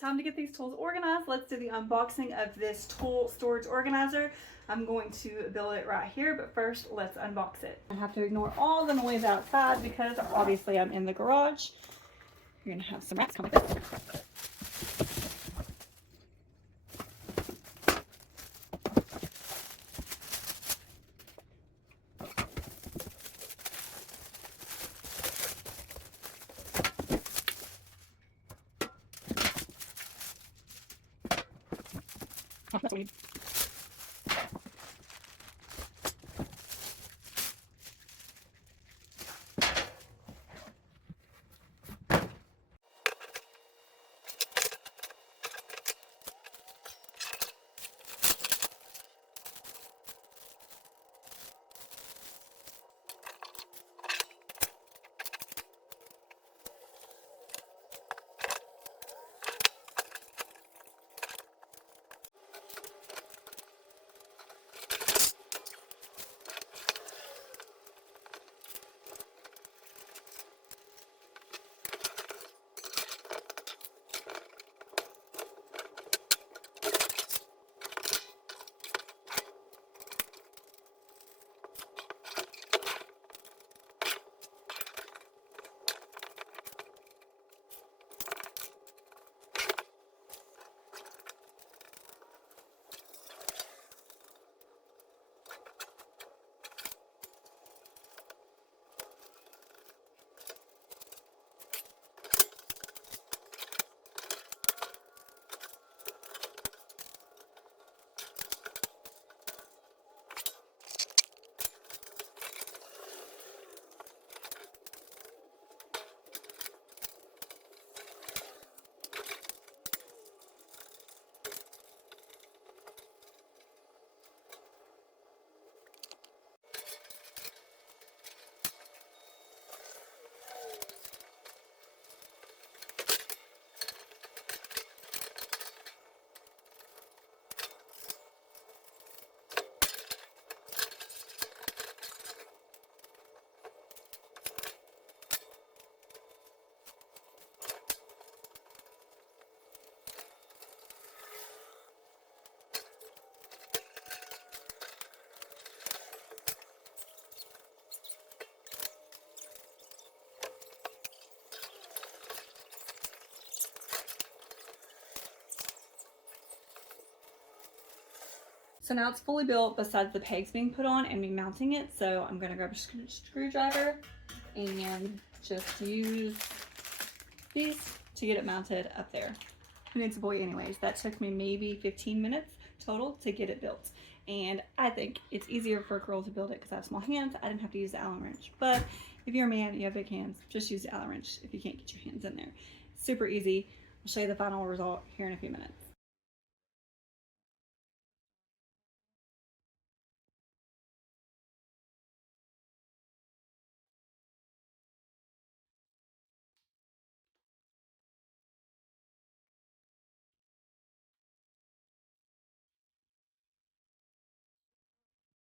Time to get these tools organized. Let's do the unboxing of this tool storage organizer. I'm going to build it right here, but first let's unbox it. I have to ignore all the noise outside because obviously I'm in the garage. You're gonna have some rats come with it. Oh, that's weird. So now it's fully built besides the pegs being put on and me mounting it. So I'm gonna grab a screwdriver and just use these to get it mounted up there. And it's a boy anyways. That took me maybe 15 minutes total to get it built. And I think it's easier for a girl to build it because I have small hands. I didn't have to use the Allen wrench. But if you're a man and you have big hands, just use the Allen wrench if you can't get your hands in there. Super easy. I'll show you the final result here in a few minutes.